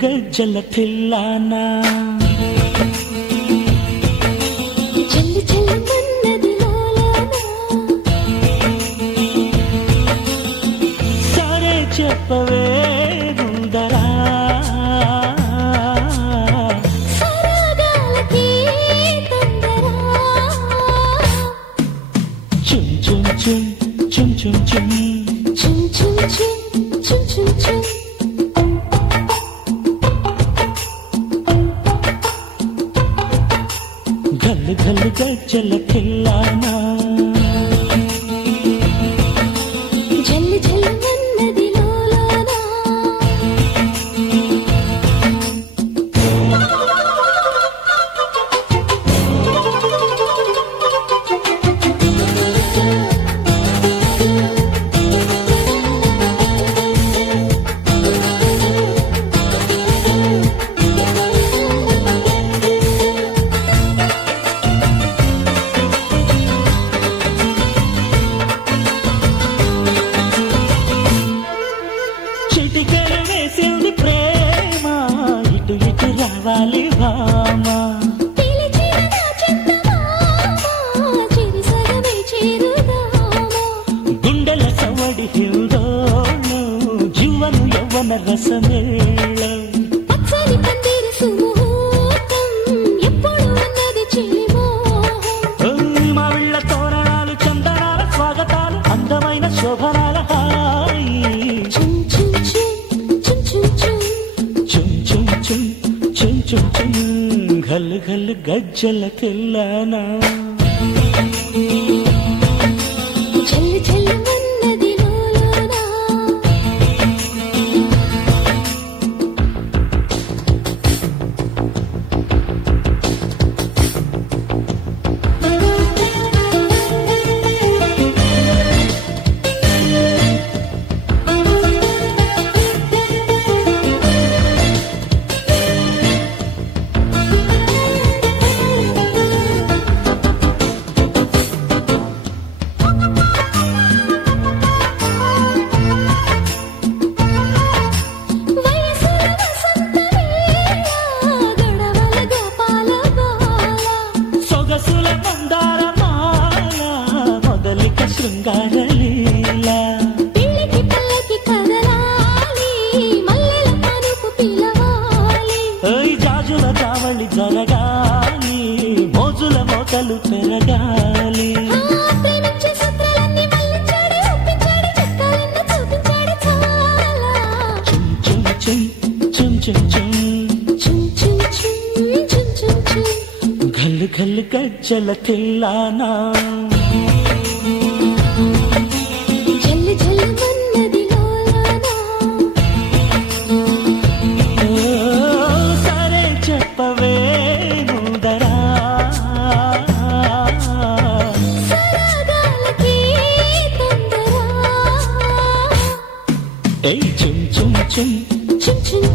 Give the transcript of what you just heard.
గజ్జల పిల్లానా చెల్లి చెల్లమన్నది లోలోనా సరే చెప్పవే గుందరా సరగాలకి తొందరా చుం చుం చుం చుం చుం చుం చుం చుం చుం చుం చుం చుం గల్లు గల్లు గజ్జల పిల్లానా చెల్లి చెల్లమన్నది లోలోనా చిటికెలు వేసింది ప్రేమ ఇటు ఇటు రావాలి భామా పిలిచిన నా చందమామ చిరి సగమే చేరుదామా గుండెల సవడి హిందోళు జీవను యవ్వన రసమేళ పచ్చని పందిరి సుముహూర్తం ఎప్పుడు ఉన్నది చెలిమోహం మా విళ్ళ తోరణాలు చందనాల స్వాగతాలు అందమైన శోభనాల హాయి చుం చుం చుం చుం చుం చుం చుం చుం చుం చుం చుం చుం గల్లు గల్లు గజ్జల పిల్లానా చెల్లి చెల్లమన్నది లోలోనా వయసుల వసంతవేళ గొడవల గోపాల బాల సొగసుల మందార మాల మొదలిక శృంగార లీల పిల్లికి పల్లకి కదలాలి మల్లెల పరుపు పిలవాలి ఓయ్ జాజుల జావళి జరగాలి మోజుల మోతలు పెరగాలి ప్రేమించే సూత్రాలన్నీ మళ్ళించాడు ఒప్పించాడు చక్కాలన్నీ చూపించాడు చాలా చుం చుం చుం చుం చుం చుం చుం చుం చుం చుం చుం చుం గల్లు గల్లు గజ్జల పిల్లానా చెల్లి చెల్లమన్నది లోలోనా ఓ, సరే చెప్పవే గుందరా సరగాలకి తొందరా ఏయ్ చుం చుం చుం చుం చుం